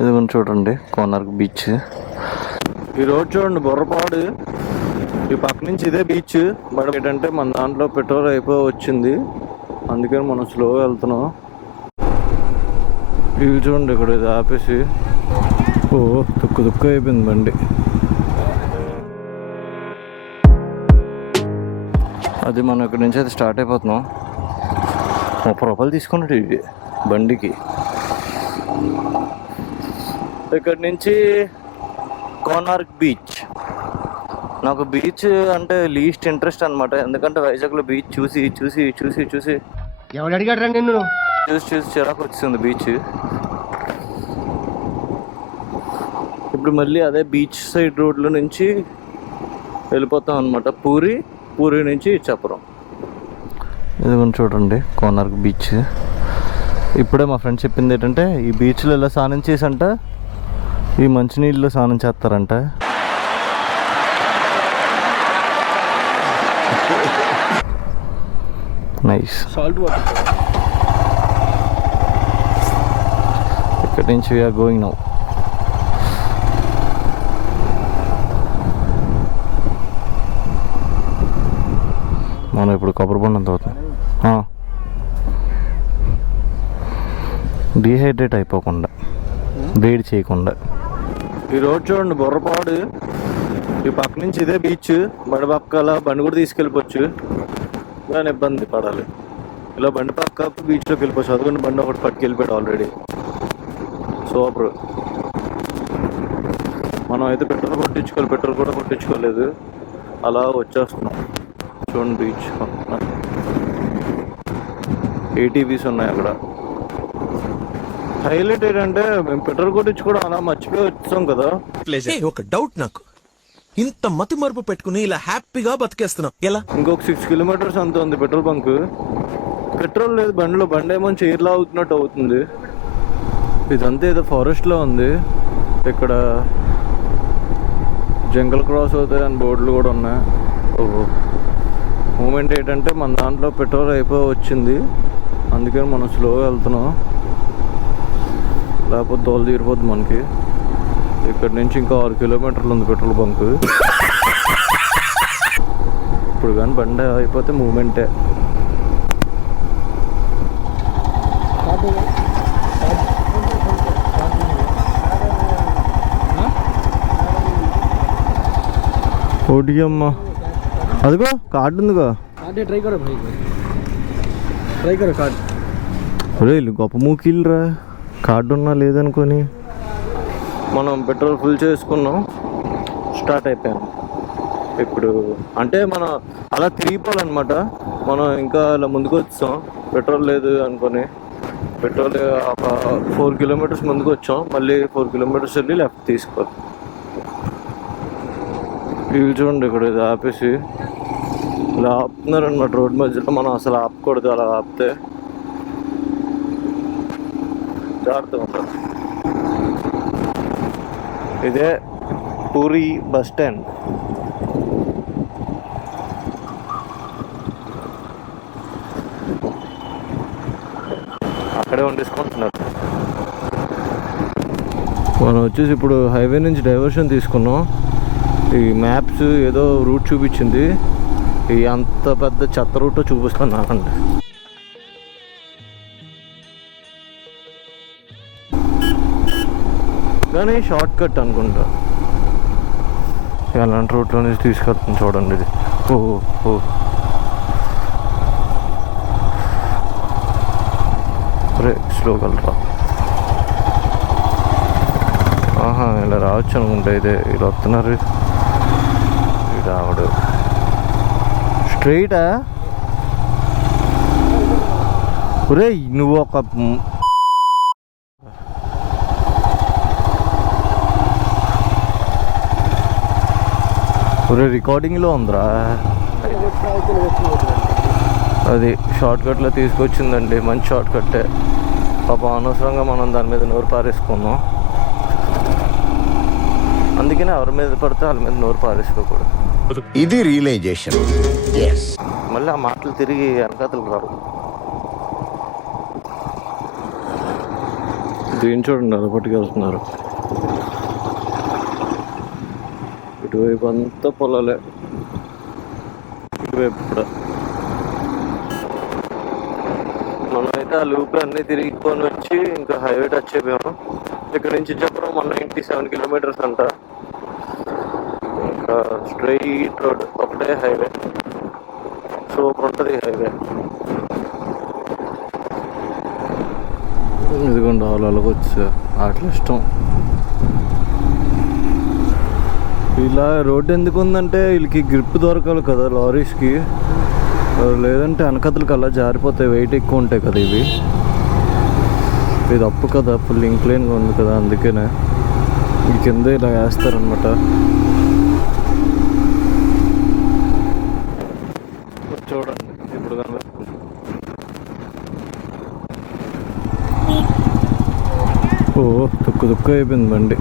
ఇది కొంచెం చూడండి కోనార్క్ బీచ్. ఈ రోడ్ చూడండి బుర్రపాడు. ఈ పక్క నుంచి ఇదే బీచ్. బట్ ఏంటంటే మన దాంట్లో పెట్రోల్ అయిపోయి వచ్చింది. అందుకని మనం స్లో వెళ్తున్నాం. ఇవి చూడండి ఇక్కడ ఇది ఆపేసి. ఓ తుక్కు తుక్కు అయిపోయింది బండి. అది మనం ఇక్కడ నుంచి అయితే స్టార్ట్ అయిపోతున్నాం. ముప్పై రూపాయలు తీసుకున్నట్టు ఇవి బండికి. ఇక్కడ నుంచి కోనార్క్ బీచ్. నాకు బీచ్ అంటే లీస్ట్ ఇంట్రెస్ట్ అనమాట ఎందుకంటే వైజాగ్లో బీచ్ చూసి చూసి చూసి చూసి. ఎవడు అడిగాడు నిన్ను? చూసి చూసి చిరాకు వచ్చింది బీచ్. ఇప్పుడు మళ్ళీ అదే బీచ్ సైడ్ రోడ్ల నుంచి వెళ్ళిపోతాం అనమాట పూరి పూరి నుంచి చప్పరం ఇది కొంచెం చూడండి కోనార్క్ బీచ్. ఇప్పుడే మా ఫ్రెండ్ చెప్పింది ఏంటంటే ఈ బీచ్లో ఇలా స్నానం చేసంట ఈ మంచినీళ్ళలో స్నానం చేస్తారంట. నైస్ సాల్ట్ వాటర్ ఇక్కడి నుంచి వీఆర్ గోయింగ్ నౌ మనం ఇప్పుడు కొబ్బరి బొండం అవుతుంది డీహైడ్రేట్ అయిపోకుండా వేడి చేయకుండా. ఈ రోడ్ చూడండి బుర్రపాడు. ఈ పక్క నుంచి ఇదే బీచ్ బడి పక్కల బండి కూడా తీసుకెళ్ళిపోవచ్చు. దాని ఇబ్బంది పడాలి. ఇలా బండి పక్క బీచ్లోకి వెళ్ళిపోవచ్చు. అదుగుండి బండి ఒకటి పట్టుకెళ్ళిపోయాడు ఆల్రెడీ సూపర్. మనం అయితే పెట్రోల్ కొట్టించుకోవాలి పెట్రోల్ కూడా కొట్టించుకోలేదు. అలా వచ్చేస్తున్నాం. చూడండి బీచ్ ఏటీవీస్ ఉన్నాయి అక్కడ. హైలైట్ ఏంటంటే మేము పెట్రోల్ కొట్టించుకోవడం అలా మర్చిపోయి వచ్చాం కదా. ఏ, ఒక డౌట్ నాకు. ఇంత మతి మరుపు పెట్టుకుని ఇలా హ్యాపీగా బతికేస్తున్నాం. ఎలా? ఇంకొక సిక్స్ కిలోమీటర్స్ అంత ఉంది పెట్రోల్ బంక్. పెట్రోల్ లేదు బండిలో బండి ఏమో చీరలా అవుతున్నట్టు అవుతుంది. ఇదంతా ఏదో ఫారెస్ట్లో ఉంది. ఇక్కడ జంగల్ క్రాస్ అవుతాయి అని బోర్డులు కూడా ఉన్నాయి. ఓహో. మూమెంట్ ఏంటంటే మన దాంట్లో పెట్రోల్ అయిపోయి వచ్చింది. అందుకని మనం స్లోగా వెళ్తున్నాం. లేకపోతే దోలు తీరిపోద్ది మనకి. ఇక్కడ నుంచి ఇంకా ఆరు కిలోమీటర్లు ఉంది పెట్రోల్ బంక్. ఇప్పుడు కానీ బండి అయిపోతే మూమెంటే. ఒకటి అమ్మ. అదిగో కార్డు ఉందిగా. Try card. గొప్ప మూకిల్రా. కార్డు ఉన్నా లేదనుకొని మనం పెట్రోల్ ఫుల్ చేసుకున్నాం. స్టార్ట్ అయిపోయాం. ఇప్పుడు అంటే మనం అలా తిరిగిపోవాలన్నమాట. మనం ఇంకా అలా ముందుకు వచ్చాం పెట్రోల్ లేదు అనుకొని. పెట్రోల్ ఫోర్ కిలోమీటర్స్ ముందుకు వచ్చాం మళ్ళీ ఫోర్ కిలోమీటర్స్ వెళ్ళి లెఫ్ట్ తీసుకోవాలి. వీళ్ళు చూడండి ఇక్కడ ఇది ఆపేసి. ఇలా ఆపుతున్నారు అనమాట రోడ్ మధ్యలో. మనం అసలు ఆపకూడదు. అలా ఆపితే జాగ్రత్తగా ఇదే పూరి బస్ స్టాండ్. అక్కడే వండేసుకుంటున్నారు. మనం వచ్చేసి ఇప్పుడు హైవే నుంచి డైవర్షన్ తీసుకున్నాం. ఈ మ్యాప్స్ ఏదో రూట్ చూపించింది. ఈ అంత పెద్ద చెత్త రూట్ చూపిస్తున్నానండి కానీ షార్ట్ కట్ అనుకుంటా. ఎలాంటి రూట్లో నుంచి తీసుకెళ్తుంది చూడండి ఇది. ఓ ఓ రే స్లో కలరా ఆహా ఇలా రావచ్చు అనుకుంటా ఇదే. ఇలా వస్తున్నారు ఇది. ఆవిడ. స్ట్రైటా ఒరే నువ్వు ఒక రికార్డింగ్లో ఉందిరా. అది షార్ట్ కట్లో తీసుకొచ్చిందండి మంచి షార్ట్ కట్టే పాపం అనవసరంగా మనం దాని మీద నోరు పారేసుకున్నాం. అందుకనే ఎవరి మీద పడితే వాళ్ళ మీద నోరు పారేసుకోకూడదు. ఇది రియలైజేషన్. మళ్ళీ ఆ మాటలు తిరిగి వెనకాతలు రావు. దీన్ని చూడండి అలా పట్టుకెళ్తున్నారు. ఇటువైపు అంతా పొలాలే. ఇటువైపు కూడా. మనమైతే ఆ లూప్ అన్నీ తిరిగిపోని వచ్చి ఇంకా హైవే టచ్ అయిపోయాము. ఇక్కడ నుంచి చెప్పడం వన్ నైంటీ సెవెన్ కిలోమీటర్స్ అంట. ఇంకా స్ట్రైట్ రోడ్ ఒకటే హైవే సూపర్ ఉంటుంది హైవే ఇదిగోండి వాళ్ళకి వచ్చి అట్లా ఇష్టం. ఇలా రోడ్డు ఎందుకు ఉందంటే వీళ్ళకి గ్రిప్ దొరకాలి కదా లారీస్కి. లేదంటే వెనకతలకు అలా జారిపోతాయి. వెయిట్ ఎక్కువ ఉంటాయి కదా ఇవి. ఇది అప్పు కదా ఫుల్ ఇంక్లైన్గా ఉంది కదా అందుకనే. ఈ కింద ఇలా వేస్తారనమాట చూడండి ఇప్పుడు ఓ తుక్కు తుక్కు అయిపోయింది బండి.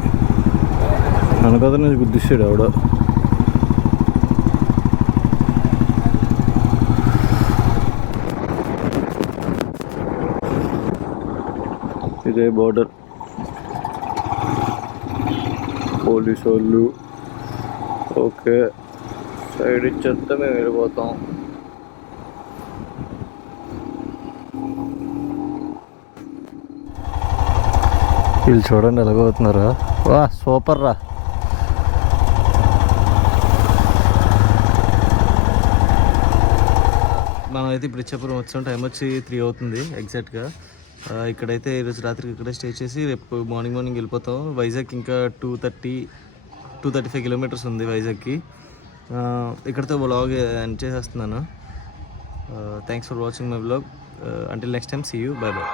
వెనకద నుంచి గుద్దిస్తాడు ఆవిడ ఇదే బోర్డర్ పోలీసు వాళ్ళు ఓకే సైడ్ ఇచ్చేస్తే మేము వెళ్ళిపోతాం వీళ్ళు చూడండి ఎలాగవుతున్నారా వా సూపర్ రా మనం అయితే ఇప్పుడు ఇచ్చేపురం వచ్చాం టైం వచ్చి త్రీ అవుతుంది ఎగ్జాక్ట్గా ఇక్కడైతే ఈరోజు రాత్రికి ఇక్కడే స్టే చేసి రేపు మార్నింగ్ మార్నింగ్ వెళ్ళిపోతాం. వైజాగ్ ఇంకా two thirty two thirty five kilometres ఉంది వైజాగ్కి. ఇక్కడతో ఇక్కడితో బ్లాగ్ ఎండ్ చేసేస్తున్నాను. Thanks for watching my vlog until next time see you bye bye